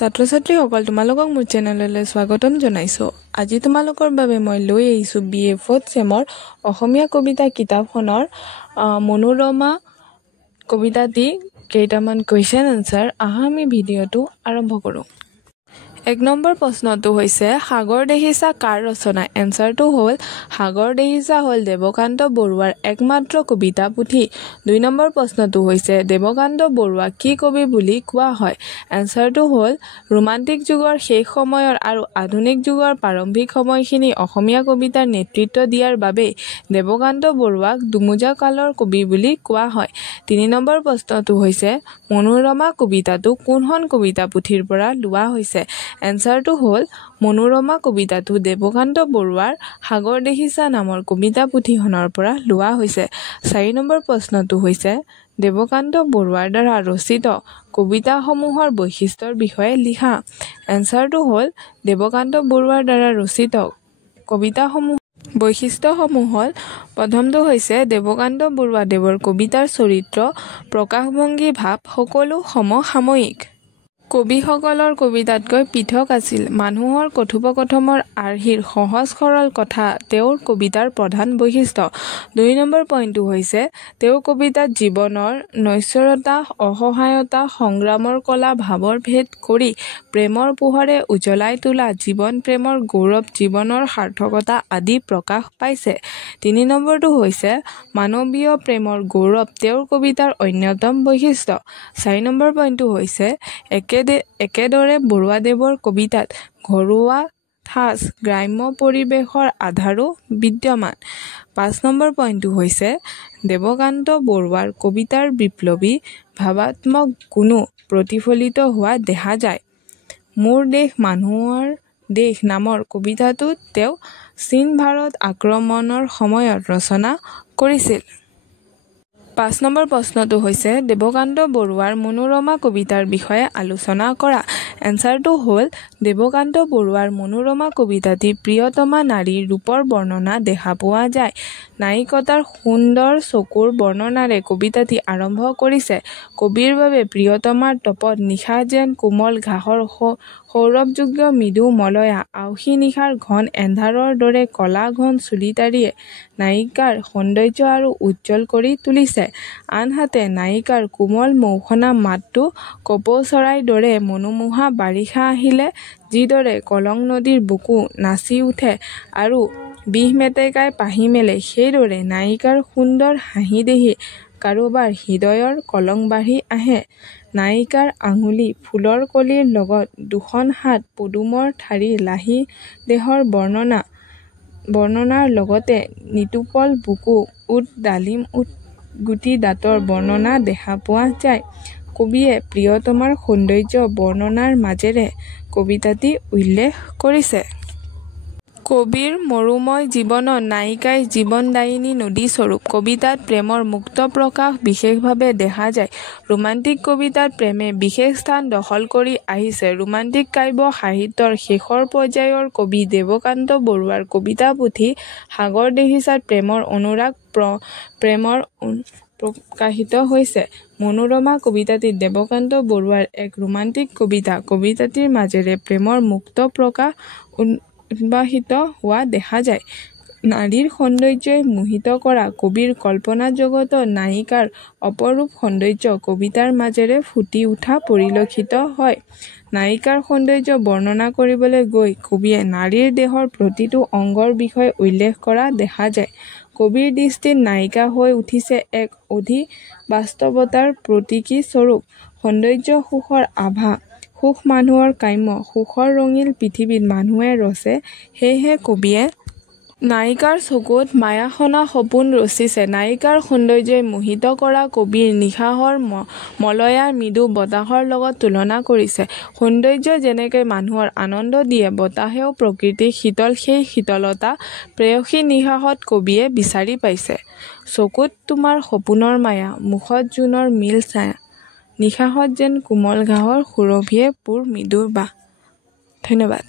ছাত্ৰ-ছাত্ৰীসকল তোমালোকক মোৰ চেনেললৈ স্বাগতম জনাইছো। আজি তোমালোকৰ বাবে মই লৈ আহিছো BA 4th চেমৰ অসমীয়া কবিতা কিতাপখনৰ মনোৰমা কবিতাটি কেইটামান কোৱেশ্চন আনসাৰ। আহা আমি ভিডিঅ'টো আৰম্ভ কৰোঁ। 1 নম্বৰ প্ৰশ্নটো হৈছে সাগৰ দেখিছা কাৰ ৰচনা? এনসাৰটো হ'ল সাগৰ দেখিছা হ'ল দেৱকান্ত বৰুৱাৰ একমাত্ৰ কবিতা পুথি। 2 নম্বৰ প্ৰশ্নটো হৈছে দেৱকান্ত বৰুৱা কি কবি বুলি কোৱা হয়? এনসাৰটো হ'ল ৰোমান্টিক যুগৰ শেষ সময়ৰ আৰু আধুনিক যুগৰ প্ৰাৰম্ভিক সময়খিনি অসমীয়া কবিতাৰ নেতৃত্ব দিয়াৰ বাবে দেৱকান্ত বৰুৱাক দুমোজা কালৰ কবি বুলি কোৱা হয়। 3 নম্বৰ প্ৰশ্নটো হৈছে মনোৰমা কবিতাটো কোনখন কবিতা পুথিৰ পৰা লোৱা হৈছে? এনসাৰটো হ'ল মনোৰমা কবিতাটো দেৱকান্ত বৰুৱাৰ সাগৰ দেখিছা নামৰ কবিতা পুথিখনৰ পৰা লোৱা হৈছে। 4 নম্বৰ প্ৰশ্নটো হৈছে দেৱকান্ত বৰুৱাৰ দ্বাৰা ৰচিত কবিতাসমূহৰ বৈশিষ্ট্যৰ বিষয়ে লিখা। এনসাৰটো হ'ল দেৱকান্ত বৰুৱাৰ দ্বাৰা ৰচিত কবিতাসমূহ বৈশিষ্ট্যসমূহ হ'ল প্ৰথমটো হৈছে দেৱকান্ত বৰুৱা দেৱৰ কবিতাৰ চৰিত্ৰ প্ৰকাশভংগী ভাৱ সকলো সমসাময়িক। কবিসকলৰ কবিতাতকৈ পৃথক আছিল। মানুহৰ কথোপকথনৰ আৰ্হিৰ সহজ সৰল কথা তেওঁৰ কবিতাৰ প্ৰধান বৈশিষ্ট্য। 2 নম্বৰ পইণ্টটো হৈছে তেওঁৰ কবিতাত জীৱনৰ নশ্বৰতা অসহায়তা সংগ্ৰামৰ কলা ভাৱৰ ভেদ কৰি প্ৰেমৰ পোহৰে উজ্বলাই তোলা জীৱন প্ৰেমৰ গৌৰৱ জীৱনৰ সাৰ্থকতা আদি প্ৰকাশ পাইছে। 3 নম্বৰটো হৈছে মানৱীয় প্ৰেমৰ গৌৰৱ তেওঁৰ কবিতাৰ অন্যতম বৈশিষ্ট্য। 4 নম্বৰ পইণ্টটো হৈছে একেদৰে বৰুৱাদেৱৰ কবিতাত ঘৰুৱা ঠাঁচ গ্ৰাম্য পৰিৱেশৰ আধাৰো বিদ্যমান। 5 নম্বৰ পইণ্টটো হৈছে দেৱকান্ত বৰুৱাৰ কবিতাৰ বিপ্লৱী ভাৱাত্মক গুণো প্ৰতিফলিত হোৱা দেখা যায়। মোৰ দেশ মানুহৰ দেশ নামৰ কবিতাটো তেওঁ চীন ভাৰত আক্ৰমণৰ সময়ত ৰচনা কৰিছিল। 5 নম্বৰ প্ৰশ্নটো হৈছে দেৱকান্ত বৰুৱাৰ মনোৰমা কবিতাৰ বিষয়ে আলোচনা কৰা। এনসাৰটো হ'ল দেৱকান্ত বৰুৱাৰ মনোৰমা কবিতাটি প্ৰিয়তমা নাৰীৰ ৰূপৰ বৰ্ণনা দেখা পোৱা যায়। নায়িকতাৰ সুন্দৰ চকুৰ বৰ্ণনাৰে কবিতাটি আৰম্ভ কৰিছে। কবিৰ বাবে প্ৰিয়তমাৰ তপত নিশা যেন কোমল ঘাঁহৰ সৌৰভযোগ্য মৃদু মলয়া আওসী নিশাৰ ঘন এন্ধাৰৰ দৰে কলা ঘন চুলিতাৰিয়ে নায়িকাৰ সৌন্দৰ্য আৰু উজ্জ্বল কৰি তুলিছে। আনহাতে নায়িকাৰ কোমল মৌসনা মাতটো কপৌ চৰাইৰ দৰে মনোমোহা বাৰিষা আহিলে যিদৰে কলং নদীৰ বুকু নাচি উঠে আৰু বিহ মেটেকাই পাহি মেলে সেইদৰে নায়িকাৰ সুন্দৰ হাঁহি দেখি কাৰোবাৰ হৃদয়ৰ কলং বাঢ়ি আহে। নায়িকাৰ আঙুলি ফুলৰ কলিৰ লগত দুখন হাত পদুমৰ ঠাৰি লাহি দেহৰ বৰ্ণনাৰ লগতে নিতুপল বুকু ওঁঠ ডালিম ওঁঠ গুটি দাঁতৰ বৰ্ণনা দেখা পোৱা যায়। কবিয়ে প্ৰিয়তমাৰ সৌন্দৰ্য বৰ্ণনাৰ মাজেৰে কবিতাটি উল্লেখ কৰিছে। কবিৰ মৰুময় জীৱনত নায়িকাই জীৱনদায়িনী নদী স্বৰূপ। কবিতাত প্ৰেমৰ মুক্ত প্ৰকাশ বিশেষভাৱে দেখা যায়। ৰোমান্টিক কবিতাত প্ৰেমে বিশেষ স্থান দখল কৰি আহিছে। ৰোমান্টিক কাব্য সাহিত্যৰ শেষৰ পৰ্যায়ৰ কবি দেৱকান্ত বৰুৱাৰ কবিতা পুথি সাগৰ দেখিছাত প্ৰেমৰ অনুৰাগ প্ৰেমৰ প্ৰকাশিত হৈছে। মনোৰমা কবিতাটি দেৱকান্ত বৰুৱাৰ এক ৰোমান্টিক কবিতা। কবিতাটিৰ মাজেৰে প্ৰেমৰ মুক্ত প্ৰকাশ উদ্ভাসিত হোৱা দেখা যায়। নাৰীৰ সৌন্দৰ্যই মোহিত কৰা কবিৰ কল্পনা জগতত নায়িকাৰ অপৰূপ সৌন্দৰ্য কবিতাৰ মাজেৰে ফুটি উঠা পৰিলক্ষিত হয়। নায়িকাৰ সৌন্দৰ্য বৰ্ণনা কৰিবলৈ গৈ কবিয়ে নাৰীৰ দেহৰ প্ৰতিটো অংগৰ বিষয়ে উল্লেখ কৰা দেখা যায়। কবিৰ দৃষ্টিত নায়িকা হৈ উঠিছে এক অধিবাস্তৱতাৰ প্ৰতীকী স্বৰূপ। সৌন্দৰ্য সুখৰ আভা সুখ মানুহৰ কাম্য সুখৰ ৰঙিল পৃথিৱীত মানুহে ৰচে সেয়েহে কবিয়ে নায়িকাৰ চকুত মায়াসনা সপোন ৰচিছে। নায়িকাৰ সৌন্দৰ্যই মোহিত কৰা কবিৰ নিশাহৰ মলয়া মৃদু বতাহৰ লগত তুলনা কৰিছে। সৌন্দৰ্য যেনেকৈ মানুহৰ আনন্দ দিয়ে বতাহেও প্ৰকৃতিক শীতল সেই শীতলতা প্ৰেয়সী নিশাহত কবিয়ে বিচাৰি পাইছে। চকুত তোমাৰ সপোনৰ মায়া মুখত জোনৰ মিল ছায়া নিশাহত যেন কোমল ঘাঁহৰ সুৰভিয়ে পুৰ মৃদুৰ বাঁহ। ধন্যবাদ।